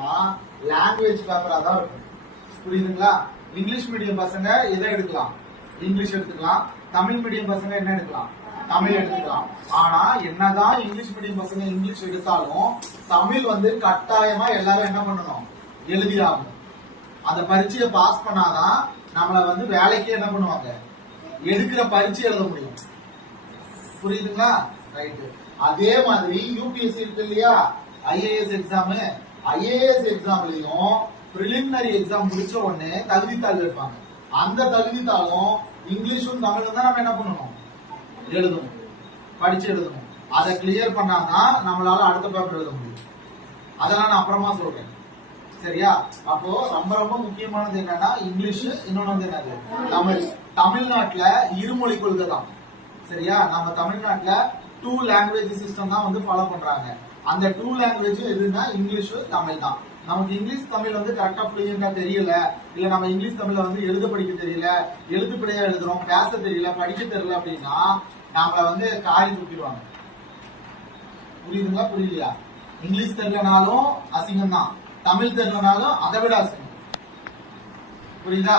இருக்கும்னா லாங்குவேஜ் பேப்பரா தான் இருக்கும். புரியுதுங்களா? இங்கிலீஷ் மீடியம் பசங்க எதை எடுக்கலாம்? இங்கிலீஷ் எடுத்துக்கலாம். தமிழ் மீடியம் பசங்க என்ன எடுக்கலாம்? தமிழ் எடுத்துக்கலாம். ஆனா என்னதான் இங்கிலீஷ் மீடியம் பசங்க இங்கிலீஷ் எடுத்தாலும் தமிழ் வந்து கட்டாயமா எல்லாரும் என்ன பண்ணணும்? எழுதி ஆகணும். அந்த பரீட்சையை பாஸ் பண்ணாதான் நம்மள வந்து வேலைக்கு என்ன பண்ணுவாங்க? எடுக்கிற பரீட்சை எழுத முடியும். புரியுதுங்களா? ரைட். அதே மாதிரி யூபிஎஸ்சி இருக்கு இல்லையா, ஐஏஎஸ் எக்ஸாம். ஐஏஎஸ் எக்ஸாம்லயும் பிரிலிமினரி எக்ஸாம் முடிச்ச உடனே தகுதித்தாள் எடுப்பாங்க. அந்த தகுதித்தாளும் இங்கிலீஷும் தமிழும் தான் நம்ம என்ன பண்ணணும்? எழுதணும், படிச்சு எழுதணும். அதை கிளியர் பண்ணாதான் நம்மளால அடுத்த பேப்பர் எழுத முடியும். அதெல்லாம் நான் அப்புறமா சொல்றேன். சரியா? அப்போ ரொம்ப ரொம்ப முக்கியமானது என்னன்னா இங்கிலீஷ், இன்னொன்னு வந்து என்னது? தமிழ். தமிழ்நாட்டுல இருமொழி கொள்கை தான். சரியா? நம்ம தமிழ்நாட்டுல 2 லாங்குவேஜ் சிஸ்டம் தான் வந்து ஃபாலோ பண்றாங்க. அந்த 2 லாங்குவேஜ் எதுனா இங்கிலீஷ், தமிழ் தான். நமக்கு இங்கிலீஷ் தமிழ் வந்து கரெக்டா ஃப்ளூயண்டா தெரியல, இல்ல நம்ம இங்கிலீஷ் தமிழ்ல வந்து எழுத படிக்க தெரியல, எழுத்துப்படியா எழுதுறோம், பேச தெரியல, படிக்க தெரியல அப்படின்னா நாம வந்து காரி தூக்கிடுவாங்க. புரியுதுங்களா? புரியலையா? இங்கிலீஷ் தெரியலனாலும் அசிங்கம் தான், தமிழ் தெரியலனாலும் அதை விட அசிங்கம். புரியுதா?